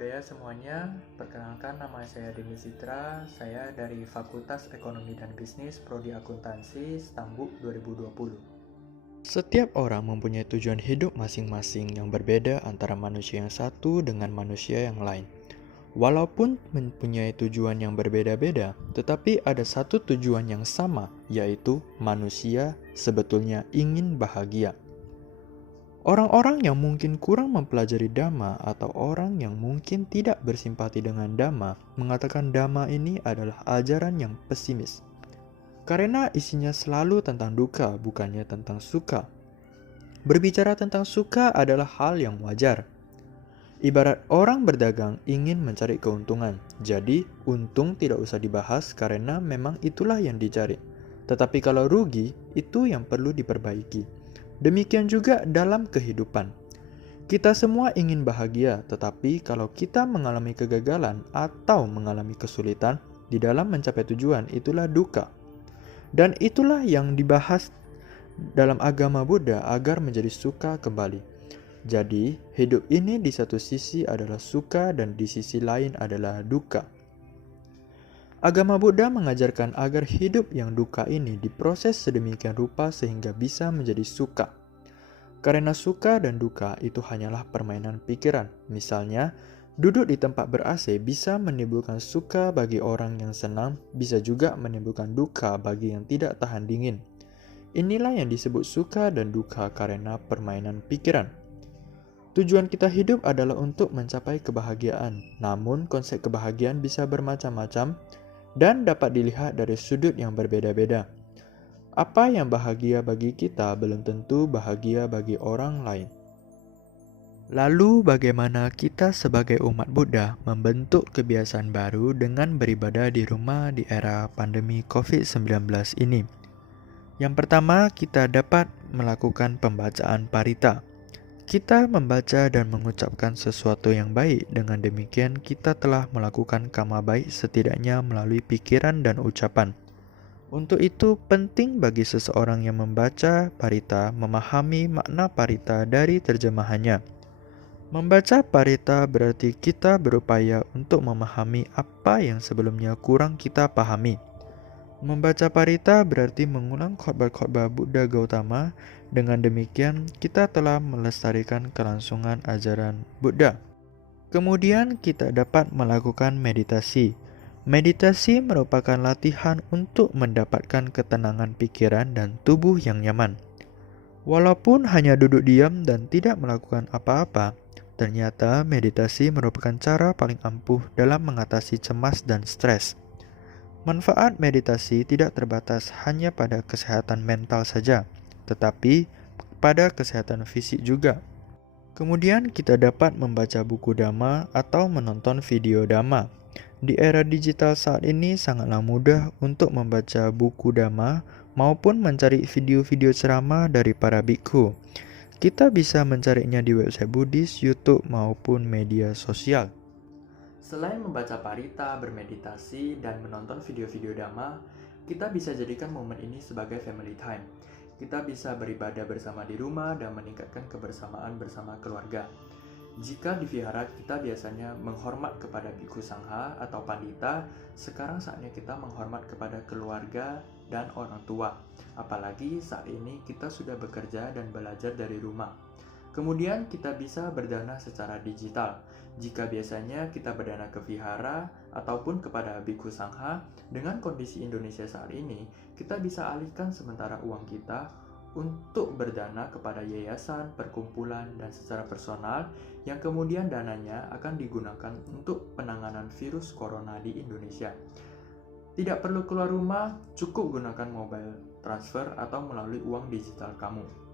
budaya semuanya, perkenalkan nama saya Deni Citra, saya dari Fakultas Ekonomi dan Bisnis Prodi Akuntansi Stambuk 2020. Setiap orang mempunyai tujuan hidup masing-masing yang berbeda antara manusia yang satu dengan manusia yang lain. Walaupun mempunyai tujuan yang berbeda-beda, tetapi ada satu tujuan yang sama, yaitu manusia sebetulnya ingin bahagia. Orang-orang yang mungkin kurang mempelajari Dhamma atau orang yang mungkin tidak bersimpati dengan Dhamma mengatakan Dhamma ini adalah ajaran yang pesimis. Karena isinya selalu tentang duka, bukannya tentang suka. Berbicara tentang suka adalah hal yang wajar. Ibarat orang berdagang ingin mencari keuntungan, jadi untung tidak usah dibahas karena memang itulah yang dicari. Tetapi kalau rugi, itu yang perlu diperbaiki. Demikian juga dalam kehidupan. Kita semua ingin bahagia, tetapi kalau kita mengalami kegagalan atau mengalami kesulitan di dalam mencapai tujuan, itulah duka. Dan itulah yang dibahas dalam agama Buddha agar menjadi suka kembali. Jadi, hidup ini di satu sisi adalah suka dan di sisi lain adalah duka. Agama Buddha mengajarkan agar hidup yang duka ini diproses sedemikian rupa sehingga bisa menjadi suka. Karena suka dan duka itu hanyalah permainan pikiran. Misalnya, duduk di tempat ber-AC bisa menimbulkan suka bagi orang yang senang, bisa juga menimbulkan duka bagi yang tidak tahan dingin. Inilah yang disebut suka dan duka karena permainan pikiran. Tujuan kita hidup adalah untuk mencapai kebahagiaan, namun konsep kebahagiaan bisa bermacam-macam dan dapat dilihat dari sudut yang berbeda-beda. Apa yang bahagia bagi kita belum tentu bahagia bagi orang lain. Lalu bagaimana kita sebagai umat Buddha membentuk kebiasaan baru dengan beribadah di rumah di era pandemi COVID-19 ini? Yang pertama, kita dapat melakukan pembacaan parita. Kita membaca dan mengucapkan sesuatu yang baik. Dengan demikian, kita telah melakukan karma baik setidaknya melalui pikiran dan ucapan. Untuk itu, penting bagi seseorang yang membaca parita memahami makna parita dari terjemahannya. Membaca parita berarti kita berupaya untuk memahami apa yang sebelumnya kurang kita pahami. Membaca parita berarti mengulang khotbah-khotbah Buddha Gautama. Dengan demikian, kita telah melestarikan kelangsungan ajaran Buddha. Kemudian, kita dapat melakukan meditasi. Meditasi merupakan latihan untuk mendapatkan ketenangan pikiran dan tubuh yang nyaman. Walaupun hanya duduk diam dan tidak melakukan apa-apa, ternyata meditasi merupakan cara paling ampuh dalam mengatasi cemas dan stres. Manfaat meditasi tidak terbatas hanya pada kesehatan mental saja, tetapi pada kesehatan fisik juga. Kemudian kita dapat membaca buku Dhamma atau menonton video Dhamma. Di era digital saat ini sangatlah mudah untuk membaca buku Dhamma maupun mencari video-video ceramah dari para bhikkhu. Kita bisa mencarinya di website Buddhis, YouTube maupun media sosial. Selain membaca parita, bermeditasi, dan menonton video-video Dhamma, kita bisa jadikan momen ini sebagai family time. Kita bisa beribadah bersama di rumah dan meningkatkan kebersamaan bersama keluarga. Jika di vihara kita biasanya menghormat kepada bhikkhu sangha atau pandita, sekarang saatnya kita menghormat kepada keluarga dan orang tua. Apalagi saat ini kita sudah bekerja dan belajar dari rumah. Kemudian kita bisa berdana secara digital. Jika biasanya kita berdana ke vihara ataupun kepada bhikkhu sangha, dengan kondisi Indonesia saat ini, kita bisa alihkan sementara uang kita untuk berdana kepada yayasan, perkumpulan, dan secara personal yang kemudian dananya akan digunakan untuk penanganan virus corona di Indonesia. Tidak perlu keluar rumah, cukup gunakan mobile transfer atau melalui uang digital kamu.